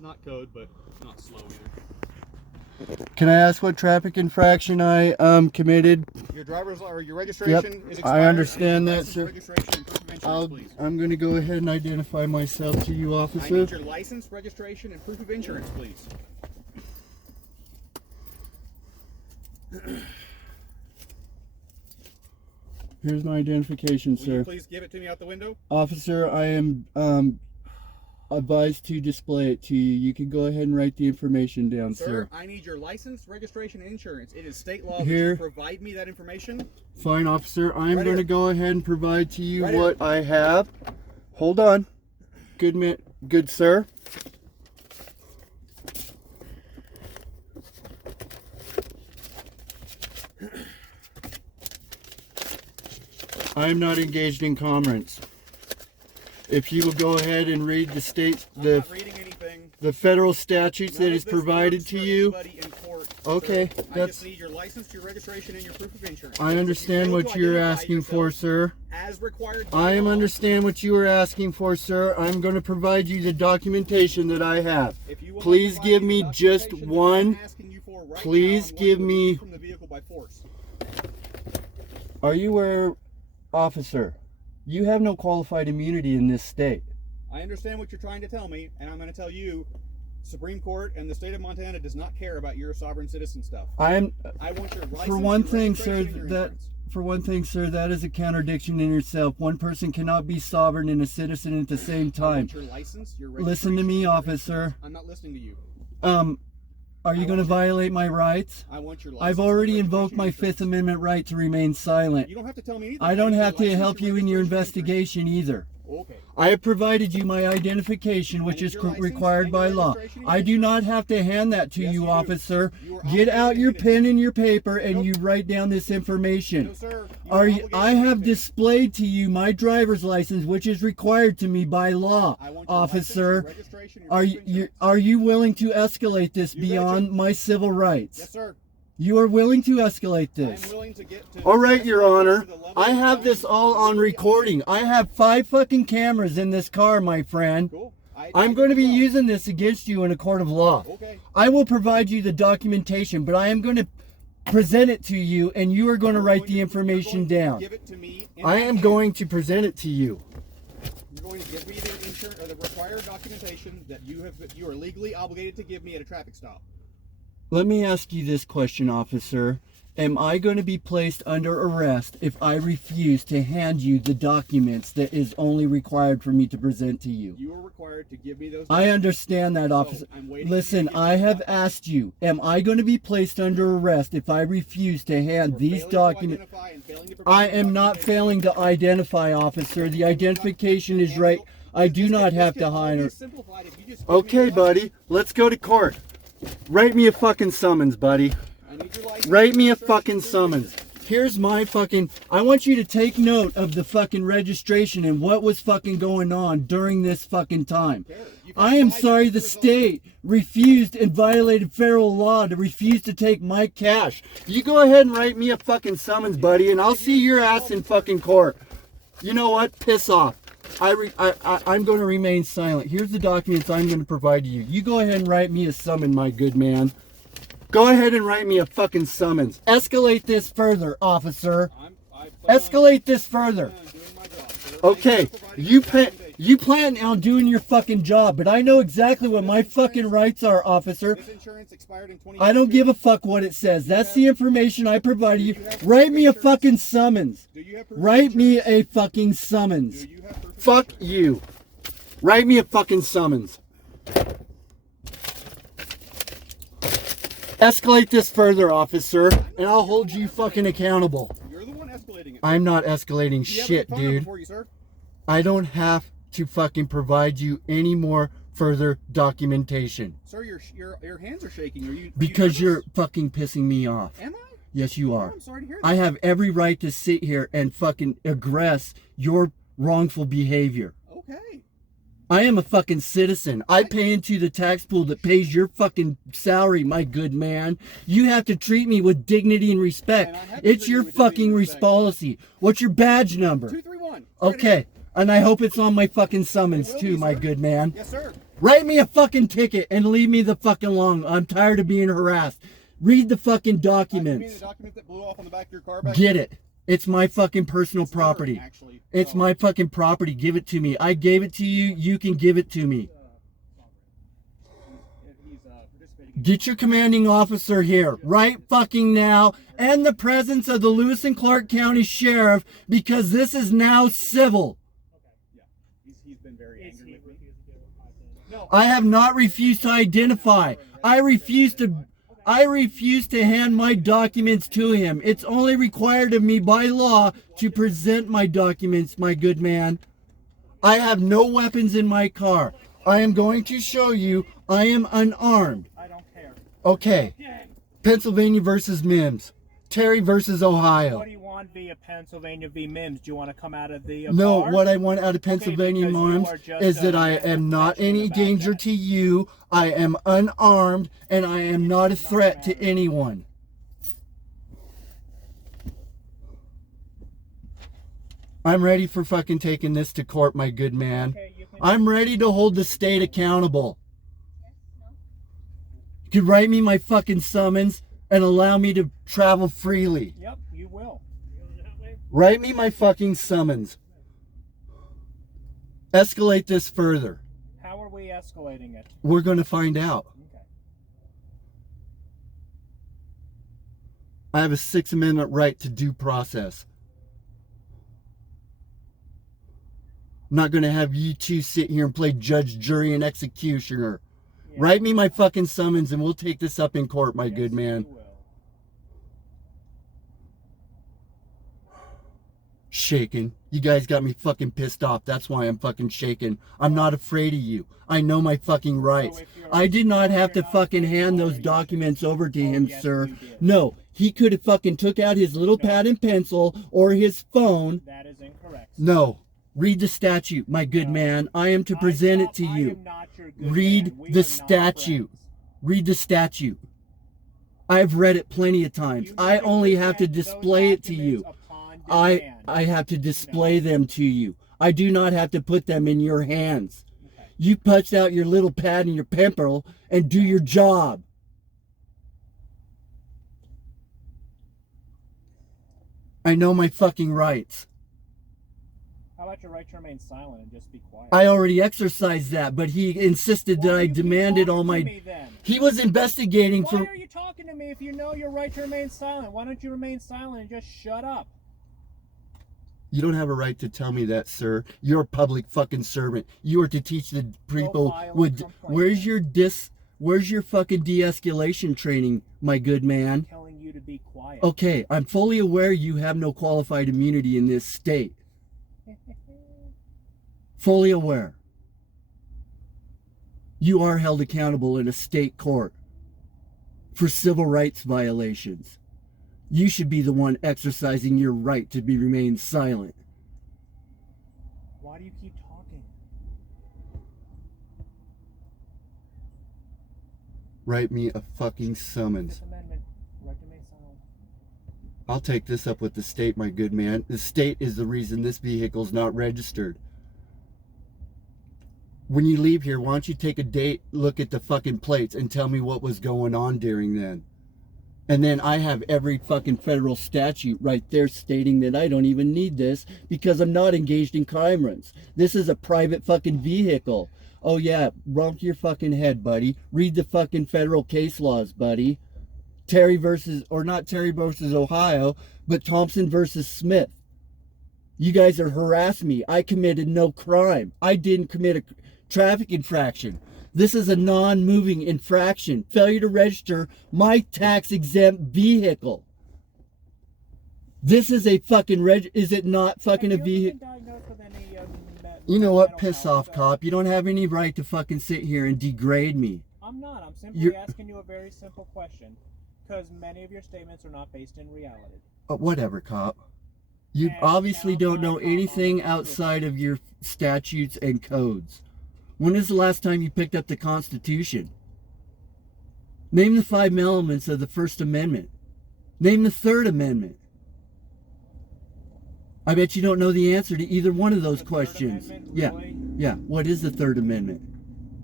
not code, but not slow either. Can I ask what traffic infraction I committed? Your driver's or your registration is expired. I understand that, sir. Registration and proof of insurance, please. I'm going to go ahead and identify myself to you, officer. I need your license, registration, and proof of insurance, please. Here's my identification, Will sir. you please give it to me out the window? Officer, I am advised to display it to you. You can go ahead and write the information down, sir. I need your license, registration, and insurance. It is state law Here. that you provide me that information. Fine, officer. I'm Right going to here. go ahead and provide to you Right what here. I have. Hold on. Good sir. I am not engaged in commerce. If you will go ahead and read the I'm not reading anything. the federal statutes None that of is this provided works to for you. anybody in court, Okay, sir. I that's. just need your license, your registration, and your proof of insurance. I If understand you fail what to you're identify asking for, yourself sir. as required by I am law, understand what you are asking for, sir. I'm going to provide you the documentation that I have. if you will not Please provide give the me just documentation that one. I'm asking you for right Please now, I'm give going to me- remove you from the vehicle by force. Are you aware, officer? You have no qualified immunity in this state. I understand what you're trying to tell me, and I'm going to tell you, Supreme Court and the state of Montana does not care about your sovereign citizen stuff. I am. I want your license, For one your thing, sir, registration, and your that insurance. for one thing, sir, that is a contradiction in itself. One person cannot be sovereign and a citizen at the same I time. want your license, your Listen to registration, me, and your officer. insurance. I'm not listening to you. Are you going to violate my rights? I want your license. I've your already registration, invoked and my your Fifth insurance. Amendment right to remain silent. You don't have to tell me anything. I don't need your have to license, help your you in your registration, and investigation either. Okay. I have provided you my identification, which need is your license required and by your law. registration and your I do not have to hand that to Yes, you, you do. officer. You are Get out obligated your to give it pen to and your paper and Nope. you write down this information. No, sir. Are you, obligated I to have give it. displayed to you my driver's license, which is required to me by law, I want your officer. license, your registration, your Are proof you, of you insurance. are you willing to escalate this You betcha. beyond my civil rights? Yes, sir. You are willing to escalate I am this. willing to get to. All right, Your Honor. to the level I of have crime this all on legally recording. I have 5 fucking cameras in this car, my friend. Cool. I'm going to be well. using this against you in a court of law. Okay. I will provide you the documentation, but I am going to present it to you, and you are going to You're write going the to- information you're going to down. Give it to me. in I my am hand. going to present it to you. You're going to give me the insurance or the required documentation that you are legally obligated to give me at a traffic stop. Let me ask you this question, officer. Am I going to be placed under arrest if I refuse to hand you the documents that is only required for me to present to you? You are required to give me those. I understand that, So, officer. I'm waiting Listen, for you to give I me have the asked you, am I going to be placed under arrest if I refuse to hand for these failing to documents? identify and failing to provide I the am not documentation. failing to identify, officer. The identification is right. I do not have to hide her. Okay, buddy, let's go to court. Write me a fucking summons, buddy. Write me a fucking summons. Here's my fucking... I want you to take note of the fucking registration and what was fucking going on during this fucking time. I am sorry the state refused and violated federal law to refuse to take my cash. You go ahead and write me a fucking summons, buddy, and I'll see your ass in fucking court. You know what? Piss off. I'm going to remain silent. Here's the documents I'm going to provide to you. You go ahead and write me a summons, my good man. Go ahead and write me a fucking summons. Escalate this further, officer. Escalate this further. Okay, you plan on doing your fucking job, but I know exactly what my fucking rights are, officer. I don't give a fuck what it says. That's the information I provided you. Write me a fucking summons. Write me a fucking summons. Fuck you. Write me a fucking summons. Escalate this further, officer, and I'll hold you fucking accountable. You're the one escalating it. I'm not escalating shit, dude. I don't have to fucking provide you any more further documentation. Sir, your hands are shaking. Are you? Because nervous? you're fucking pissing me off. Am I? Yes, you are. I'm sorry to hear that. I have every right to sit here and fucking aggress your wrongful behavior. Okay. I am a fucking citizen. I pay into the tax pool that pays your fucking salary, my good man. You have to treat me with dignity and respect. It's your fucking policy. What's your badge number? 231. Okay. And I hope it's on my fucking summons too, my good man. Yes, sir. Write me a fucking ticket and leave me the fucking alone. I'm tired of being harassed. Read the fucking You documents. mean the document that blew off on the back of your car back Get there? it. It's my fucking personal It's property. theirs, actually. It's Oh. my fucking property. Give it to me. I gave it to you. You can give it to me. He's participating in- Get your commanding officer here right fucking now, and the presence of the Lewis and Clark County Sheriff, because this is now civil. Yeah. He's been very angry with me. No. I have not refused to identify. I refuse to hand my documents to him. It's only required of me by law to present my documents, my good man. I have no weapons in my car. I am going to show you I am unarmed. I don't care. Okay. Pennsylvania versus Mims. Terry versus Ohio. What do you want via Pennsylvania v. Mims? Do you want to come out of the No, car? what I want out of Pennsylvania because you Mims are just is that a I am not any about danger that. to you. I am unarmed and I am not a threat to anyone. I'm ready for fucking taking this to court, my good man. Okay, you can- I'm ready to hold the state accountable. You could write me my fucking summons and allow me to travel freely. Yep, you will. Write me my fucking summons. Escalate this further. How are we escalating it? We're going to find out. Okay. I have a Sixth Amendment right to due process. I'm not going to have you two sit here and play judge, jury, and executioner. Yeah. Write me my fucking summons and we'll take this up in court, my Yes, good man. you will. Shaking. You guys got me fucking pissed off. That's why I'm fucking shaking. I'm not afraid of you. I know my fucking rights. if you're- I did not have to you're not fucking afraid hand of those you, documents over to Oh, him, yes, sir. you did. No, he could have fucking took out his little No. pad and pencil or his phone. That is incorrect. No. Read the statute, my good No. man. I am to present it to I you. am not your good Read man. We the are not statute. friends. Read the statute. I've read it plenty of times. You I need to only have to present those display it to you. documents upon I demand. have to display them to you. I do not have to put them in your hands. Okay. You punch out your little pad and your pencil and do your job. I know my fucking rights. How about your right to remain silent and just be quiet? I already exercised that, but he insisted Why that are I you keep demanded all talking to my... me then? He was investigating Why for... are you talking to me if you know your right to remain silent? Why don't you remain silent and just shut up? You don't have a right to tell me that, sir. You're a public fucking servant. You are to teach the people file a with... complaint. Where's your fucking de-escalation training, my good man? Telling you to be quiet. Okay, I'm fully aware you have no qualified immunity in this state. Fully aware. You are held accountable in a state court for civil rights violations. You should be the one exercising your right to remain silent. Why do you keep talking? Write me a fucking summons. Fifth Amendment, right to remain silent. I'll take this up with the state, my good man. The state is the reason this vehicle's not registered. When you leave here, why don't you take a look at the fucking plates and tell me what was going on during then? And then I have every fucking federal statute right there stating that I don't even need this because I'm not engaged in crime runs. This is a private fucking vehicle. Oh yeah, romp your fucking head, buddy. Read the fucking federal case laws, buddy. Terry versus, or not Terry versus Ohio, but Thompson versus Smith. You guys are harassing me. I committed no crime. I didn't commit a traffic infraction. This is a non-moving infraction. Failure to register my tax-exempt vehicle. This is a fucking is it not fucking a Have you ever vehicle? been diagnosed with any, You know what? mental Piss health, off, cop. You don't have any right to fucking sit here and degrade me. I'm not. I'm simply You're- asking you a very simple question. Because many of your statements are not based in reality. Whatever, cop. You And obviously now don't my know cop on anything the outside of your statutes and codes. When is the last time you picked up the Constitution? Name the 5 elements of the First Amendment. Name the Third Amendment. I bet you don't know the answer to either one of those The Third questions. Amendment, Yeah, really? yeah. What is the Third Amendment?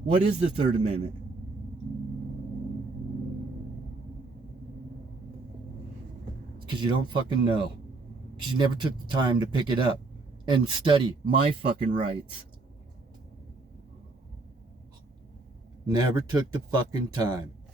What is the Third Amendment? Because you don't fucking know. Because you never took the time to pick it up and study my fucking rights. Never took the fucking time.